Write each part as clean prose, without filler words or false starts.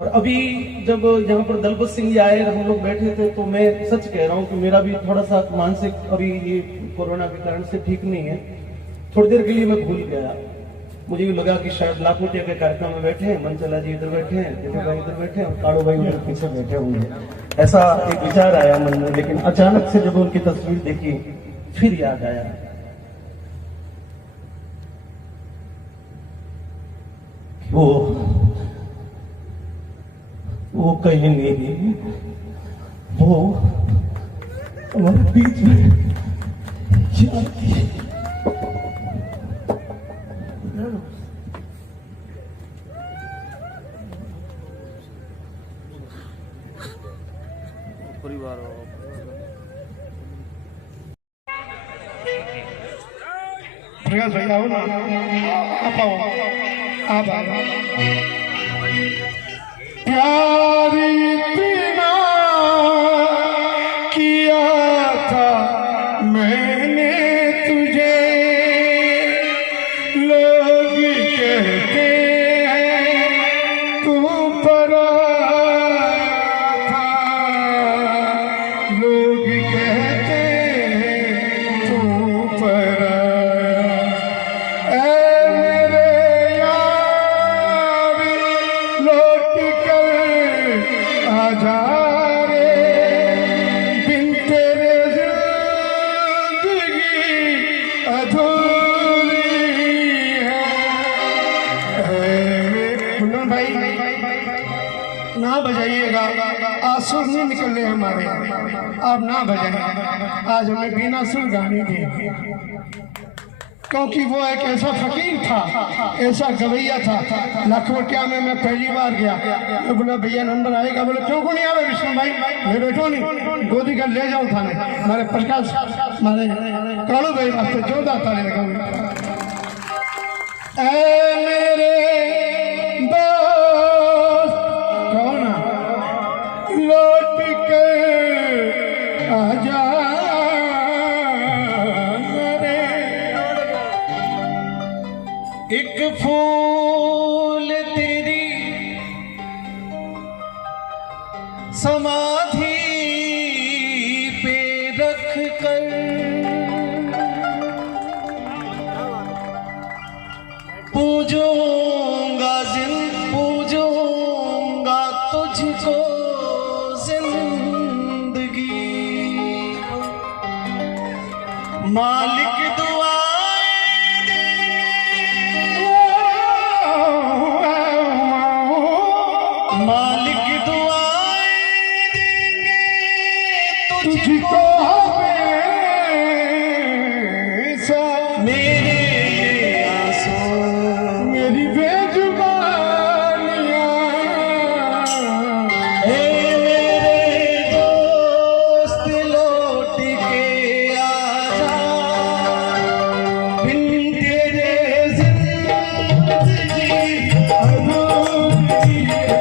और अभी जब यहाँ पर दलपत सिंह जी आए, हम लोग बैठे थे, तो मैं सच कह रहा हूँ कि मेरा भी थोड़ा सा मानसिक अभी ये कोरोना के कारण से ठीक नहीं है। थोड़ी देर के लिए मैं भूल गया, मुझे भी लगा कि शायद लाखोटिया के कार्यक्रम में बैठे हैं, मनचला जी इधर बैठे हैं, दिलीप भाई इधर बैठे हैं और काड़ू भाई उधर पीछे बैठे होंगे, ऐसा एक विचार आया मन में। लेकिन अचानक से जब उनकी तस्वीर देखी फिर याद आया, वो कहीं नहीं, वो हमारे बीच में जाती है। परिवार प्रकाश भाई आओ ना, आप आओ, आप आओ। प्यार इतना किया था मैंने तुझे, लोग कहते हैं तू पराया था, लोग कहते हैं तू पराया। ऐ मेरे यार लौट कर आजा रे, बिन तेरे जिंदगी अधूरी है। कुंदन भाई ना बजाइएगा, आंसू नहीं निकल रहे हमारे, आप ना बजाइए। आज हमें बिना सुर गाने थे, क्योंकि वो एक ऐसा फकीर था, ऐसा गवैया था। लाखोटिया में मैं पहली बार गया, मैं बोला भैया नंबर आएगा, बोले क्यों को नहीं आवे विष्णु भाई, मैं बैठो नहीं, गोदी कर ले जाओ थाने। हमारे प्रकाश हमारे कालू भाई वास्ते जोरदार ताली लगाओ। ऐ मेरे दोस्त कौन लौट कर आजा रे, एक फूल तेरी समाधि पे रख कर, पूजूंगा तुझको जिंदगी, मालिक मालिक दुआएं देंगे तुझको हमेशा, मेरे आंसू मेरी बेजुबानियां। हे मेरे दोस्त लौट के आजा, बिन तेरे जिंदगी अधूरी है।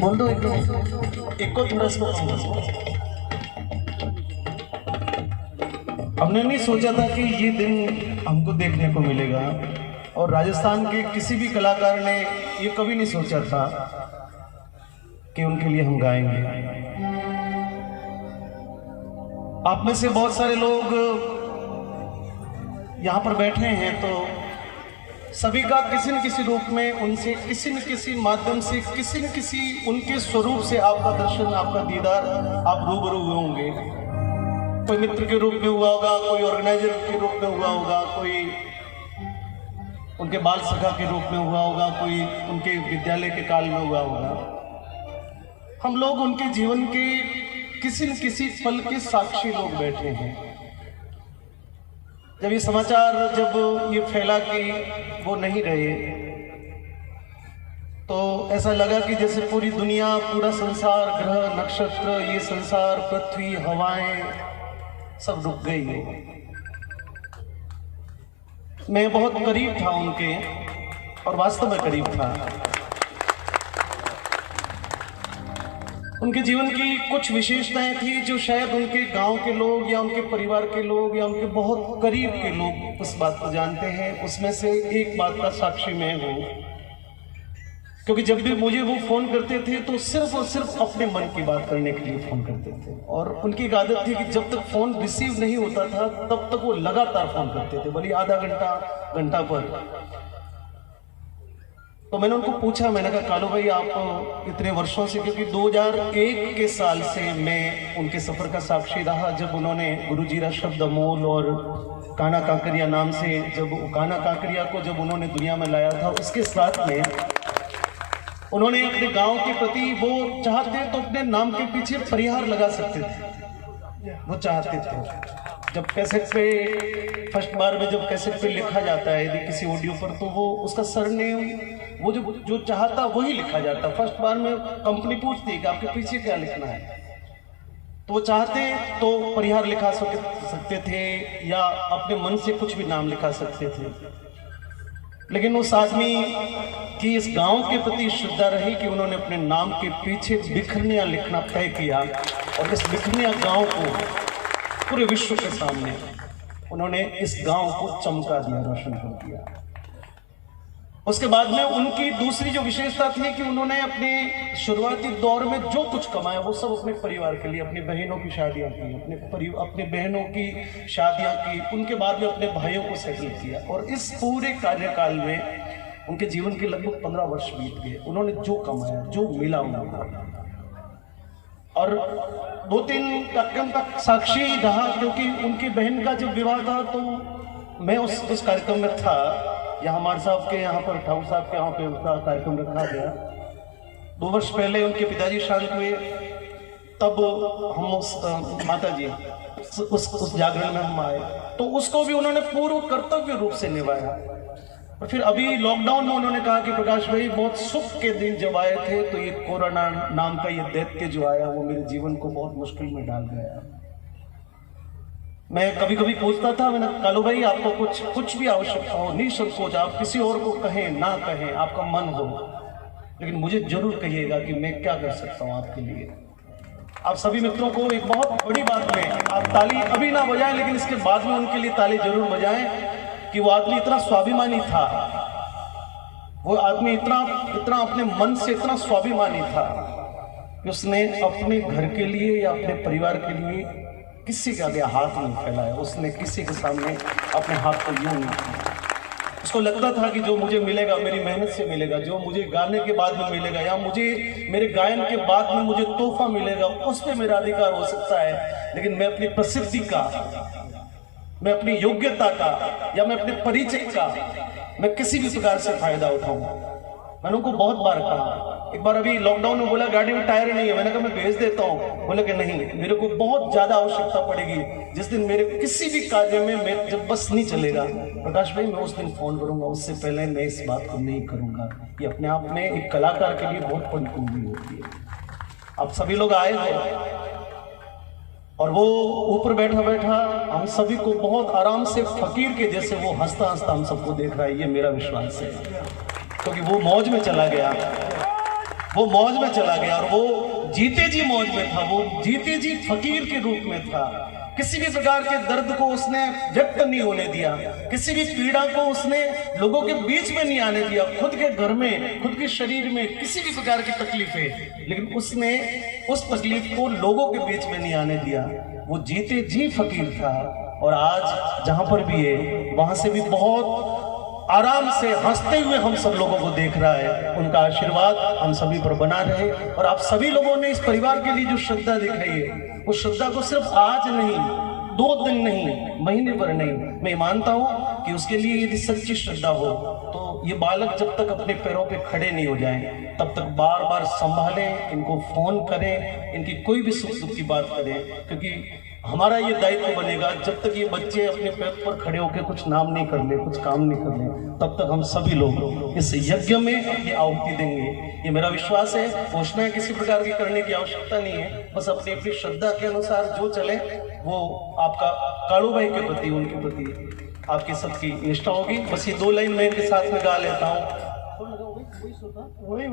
बोल दो एक को थोड़ा सा। हमने नहीं सोचा था कि ये दिन हमको देखने को मिलेगा, और राजस्थान के किसी भी कलाकार ने ये कभी नहीं सोचा था कि उनके लिए हम गाएंगे। आप में से बहुत सारे लोग यहाँ पर बैठे हैं, तो सभी का किसी न किसी रूप में उनसे किसी न किसी माध्यम से किसी न किसी उनके स्वरूप से आपका दर्शन, आपका दीदार आप रूबरू हुए होंगे। कोई मित्र के रूप में हुआ होगा, कोई ऑर्गेनाइजर के रूप में हुआ होगा, कोई उनके बाल सखा के रूप में हुआ होगा, कोई उनके विद्यालय के काल में हुआ होगा। हम लोग उनके जीवन के किसी न किसी पल के साक्षी लोग बैठे हैं। जब ये समाचार जब ये फैला कि वो नहीं रहे, तो ऐसा लगा कि जैसे पूरी दुनिया, पूरा संसार, ग्रह, नक्षत्र, ये संसार, पृथ्वी, हवाएं सब रुक गई हो। मैं बहुत करीब था उनके, और वास्तव में करीब था। उनके जीवन की कुछ विशेषताएं थी जो शायद उनके गांव के लोग या उनके परिवार के लोग या उनके बहुत करीब के लोग उस बात को जानते हैं। उसमें से एक बात का साक्षी मैं हूं, क्योंकि जब भी मुझे वो फोन करते थे तो सिर्फ और सिर्फ अपने मन की बात करने के लिए फोन करते थे। और उनकी एक आदत थी कि जब तक फोन रिसीव नहीं होता था तब तक वो लगातार फोन करते थे, भले आधा घंटा, घंटा पर। तो मैंने उनको पूछा, मैंने कहा कालू भाई आप इतने वर्षों से, क्योंकि 2001 के साल से मैं उनके सफर का साक्षी रहा, जब उन्होंने गुरुजीरा शब्द अमोल और काना काकरिया नाम से, जब काना काकरिया को जब उन्होंने दुनिया में लाया था, उसके साथ में उन्होंने अपने गांव के प्रति, वो चाहते तो अपने नाम के पीछे परिहार लगा सकते थे, वो चाहते थे। जब कैसेट पे फर्स्ट बार में जब कैसेट पे लिखा जाता है यदि किसी ऑडियो पर, तो वो उसका सरनेम, वो जो चाहता वही लिखा जाता। फर्स्ट बार में कंपनी पूछती है कि आपके पीछे क्या लिखना है, तो वो चाहते तो परिहार लिखा सकते थे या अपने मन से कुछ भी नाम लिखा सकते थे। लेकिन उस आदमी की इस गांव के प्रति श्रद्धा रही कि उन्होंने अपने नाम के पीछे बिखरनिया लिखना तय किया, और इस बिखरनिया गांव को पूरे विश्व के सामने उन्होंने इस गांव को चमका दिया, रोशन कर दिया। उसके बाद में उनकी दूसरी जो विशेषता थी कि उन्होंने अपने शुरुआती दौर में जो कुछ कमाया वो सब अपने परिवार के लिए, अपनी बहनों की शादियां की, अपने बहनों की शादियां की, उनके बाद में अपने भाइयों को सेटल किया। और इस पूरे कार्यकाल में उनके जीवन के लगभग 15 वर्ष बीत गए। उन्होंने जो कमाया, जो मिला उन्होंने, और 2-3 कार्यक्रम तक साक्षी रहा, क्योंकि उनकी बहन का जब विवाह था तो मैं उस कार्यक्रम में था। यहाँ हमारे साहब के यहाँ पर, ठाकुर साहब के यहाँ पे उसका कार्यक्रम रखा गया। 2 वर्ष पहले उनके पिताजी शांत हुए, तब हम माता जी उस जागरण में हम आए, तो उसको भी उन्होंने पूर्व कर्तव्य रूप से निभाया। और फिर अभी लॉकडाउन में उन्होंने कहा कि प्रकाश भाई बहुत सुख के दिन जब आए थे, तो ये कोरोना नाम का ये दैत्य जो आया वो मेरे जीवन को बहुत मुश्किल में डाल गया। मैं कभी कभी पूछता था, मैंने कालू भाई आपको कुछ भी आवश्यकता हो, निसंकोच आप किसी और को कहें ना कहें, आपका मन हो, लेकिन मुझे जरूर कहिएगा कि मैं क्या कर सकता हूँ आपके लिए। आप सभी मित्रों को एक बहुत बड़ी बात में, आप ताली अभी ना बजाएं, लेकिन इसके बाद में उनके लिए ताली जरूर बजाएं कि वो आदमी इतना स्वाभिमानी था, वो आदमी इतना अपने मन से इतना स्वाभिमानी था कि उसने अपने घर के लिए या अपने परिवार के लिए किसी के आगे हाथ नहीं फैलाया। उसने किसी के सामने अपने हाथ को यूं नहीं किया। उसको लगता था कि जो मुझे मिलेगा मेरी मेहनत से मिलेगा, जो मुझे गाने के बाद में मिलेगा या मुझे मेरे गायन के बाद में मुझे तोहफा मिलेगा, उस पर मेरा अधिकार हो सकता है, लेकिन मैं अपनी प्रसिद्धि का, मैं अपनी योग्यता का या मैं अपने परिचय का मैं किसी भी प्रकार से फायदा उठाऊंगा। मैंने उनको बहुत बार कहा। एक बार अभी लॉकडाउन में बोला गाड़ी में टायर नहीं है, मैंने कहा मैं भेज देता हूँ। बोले कि नहीं, मेरे को बहुत ज्यादा आवश्यकता पड़ेगी, जिस दिन मेरे किसी भी कार्य में मैं जब बस नहीं चलेगा प्रकाश भाई मैं उस दिन फोन करूंगा, उससे पहले मैं इस बात को नहीं करूंगा। ये अपने आप में एक कलाकार के लिए बहुत बड़ी खूबी होती है। आप सभी लोग आए थे और वो ऊपर बैठा बैठा हम सभी को बहुत आराम से फकीर के जैसे वो हंसता हंसता हम सबको देख रहा है। ये मेरा विश्वास है, क्योंकि वो मौज में चला गया, वो मौज में चला गया और वो जीते जी मौज में था, वो जीते जी फकीर के रूप में था। किसी भी प्रकार के दर्द को उसने व्यक्त नहीं होने दिया, किसी भी पीड़ा को उसने लोगों के बीच में नहीं आने दिया। खुद के घर में, खुद के शरीर में किसी भी प्रकार की तकलीफ है, लेकिन उसने उस तकलीफ को लोगों के बीच में नहीं आने दिया। वो जीते जी फकीर था और आज जहां पर भी है वहां से भी बहुत आराम से हंसते हुए हम सब लोगों को देख रहा है। उनका आशीर्वाद हम सभी पर बना रहे और आप सभी लोगों ने इस परिवार के लिए जो श्रद्धा दिखाई है, उस श्रद्धा को सिर्फ आज नहीं, 2 दिन नहीं, महीने भर नहीं, मैं मानता हूं कि उसके लिए यदि सच्ची श्रद्धा हो तो ये बालक जब तक अपने पैरों पे खड़े नहीं हो जाएं तब तक बार बार संभालें, इनको फोन करें, इनकी कोई भी सुख दुख की बात करें, क्योंकि हमारा ये दायित्व बनेगा, जब तक ये बच्चे अपने पैर पर खड़े होकर कुछ नाम नहीं कर ले, कुछ काम नहीं कर ले, तब तक हम सभी लोग इस यज्ञ में अपनी आहुति देंगे। ये मेरा विश्वास है। घोषणाएं किसी प्रकार की करने की आवश्यकता नहीं है, बस अपनी अपनी श्रद्धा के अनुसार जो चले वो आपका कालू भाई के प्रति, उनके प्रति आपकी सबकी निष्ठा होगी। बस ये 2 लाइन मैं इनके साथ में गा लेता हूँ। वही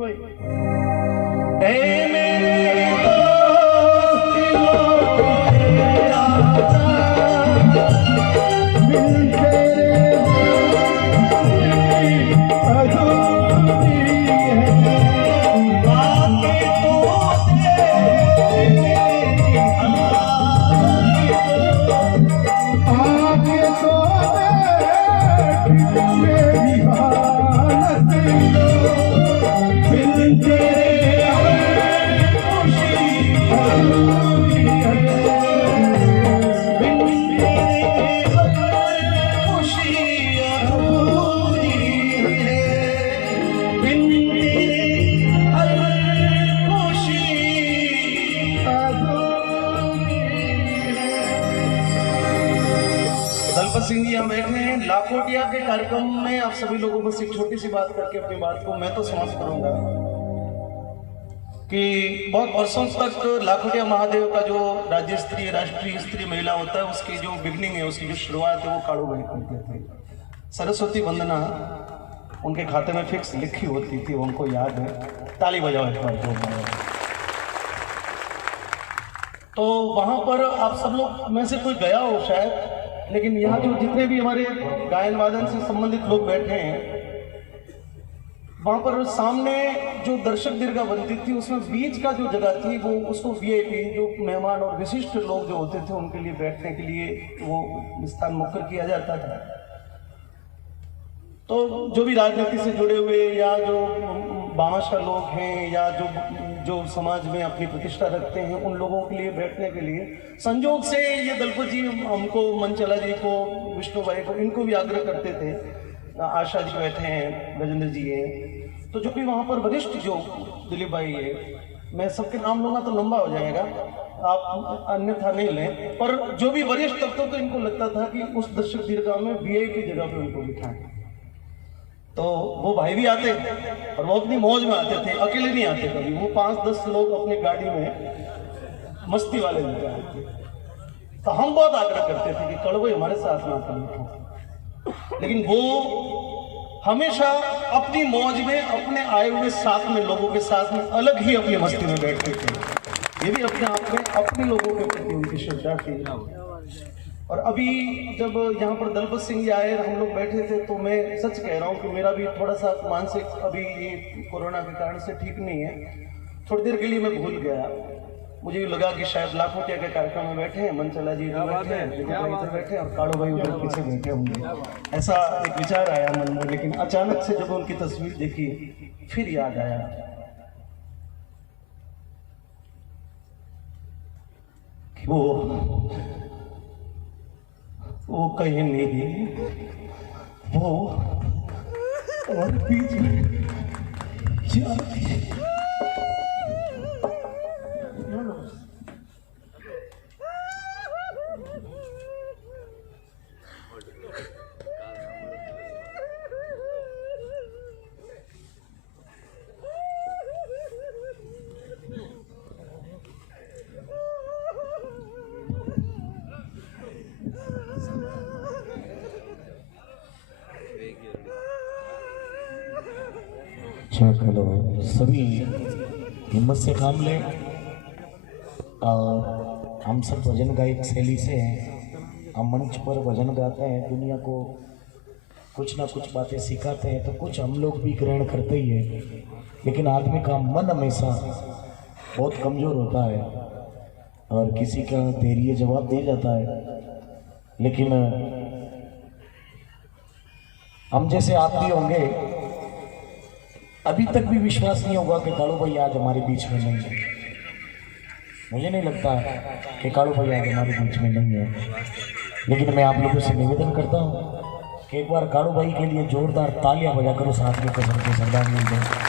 दलपत सिंह जी यहाँ बैठे हैं। लाखोटिया के कार्यक्रम में आप सभी लोगों को एक छोटी सी बात करके अपनी बात को मैं तो समाप्त करूंगा कि बहुत वर्षों तक लाखोटिया महादेव का जो राज्य स्तरीय, राष्ट्रीय स्तरीय मेला होता है, उसकी जो बिगनिंग है, उसकी जो शुरुआत है, वो कालू भाई करते थे। सरस्वती वंदना उनके खाते में फिक्स लिखी होती थी, उनको याद है। ताली बजाओ एक बार। तो वहां पर आप सब लोग में से कोई गया हो शायद, लेकिन यहाँ जो जितने भी हमारे गायन वादन से संबंधित लोग बैठे हैं, वहां पर सामने जो दर्शक दीर्घा बनती थी, उसमें बीच का जो जगह थी वो उसको वीआईपी, जो मेहमान और विशिष्ट लोग जो होते थे उनके लिए बैठने के लिए वो स्थान मुकर किया जाता था। तो जो भी राजनीति से जुड़े हुए या जो भामाशाह लोग हैं या जो समाज में अपनी प्रतिष्ठा रखते हैं, उन लोगों के लिए बैठने के लिए संजोग से ये दलपत जी हमको, मनचला जी को, विष्णु भाई को, इनको भी आग्रह करते थे। आशा जी बैठे हैं, गजेंद्र जी हैं, तो जो भी वहाँ पर वरिष्ठ जो दिलीप भाई है, मैं सबके नाम लूँगा तो लंबा हो जाएगा, आप अन्यथा नहीं लें, पर जो भी वरिष्ठ तत्व तो इनको लगता था कि उस दर्शक दीर्घा में वीआईपी जगह पर उनको बिठाएं। तो वो भाई भी आते और वो अपनी मौज में आते थे, अकेले नहीं आते कभी। वो 5-10 लोग अपनी गाड़ी में मस्ती वाले लेकर आते थे। तो हम बहुत आग्रह करते थे कि कड़ो भाई हमारे साथ में आकर बैठो, लेकिन वो हमेशा अपनी मौज में, अपने आए हुए साथ में लोगों के साथ में अलग ही अपनी मस्ती में बैठते थे। ये भी अपने आप में अपने लोगों के प्रति उनकी श्रद्धा थी। और अभी जब यहाँ पर दलपत सिंह जी आए, हम लोग बैठे थे, तो मैं सच कह रहा हूँ कि मेरा भी थोड़ा सा मानसिक अभी ये कोरोना के कारण से ठीक नहीं है। थोड़ी देर के लिए मैं भूल गया, मुझे भी लगा कि शायद लाखोटिया के कार्यक्रम में बैठे हैं, मनचला जी इधर बैठे हैं, इधर बैठे हैं और कालू भाई उधर पीछे बैठे होंगे, ऐसा एक विचार आया मन में। लेकिन अचानक से जब उनकी तस्वीर देखी, फिर याद आया कि वो कहीं नहीं, वो और बीच में चलो सभी हिम्मत से काम लें। और हम सब भजन गायक शैली से हैं, हम मंच पर भजन गाते हैं, दुनिया को कुछ ना कुछ बातें सिखाते हैं, तो कुछ हम लोग भी ग्रहण करते ही हैं। लेकिन आदमी का मन हमेशा बहुत कमज़ोर होता है और किसी का धैर्य जवाब दे जाता है। लेकिन हम जैसे आप भी होंगे, अभी तक भी विश्वास नहीं होगा कि कालू भाई आज हमारे बीच में नहीं है। मुझे नहीं लगता कि कालू भाई आज हमारे बीच में नहीं है। लेकिन मैं आप लोगों से निवेदन करता हूँ कि एक बार कालू भाई के लिए जोरदार तालियां बजा करो, साथ में कसम के श्रद्धांजलि दें।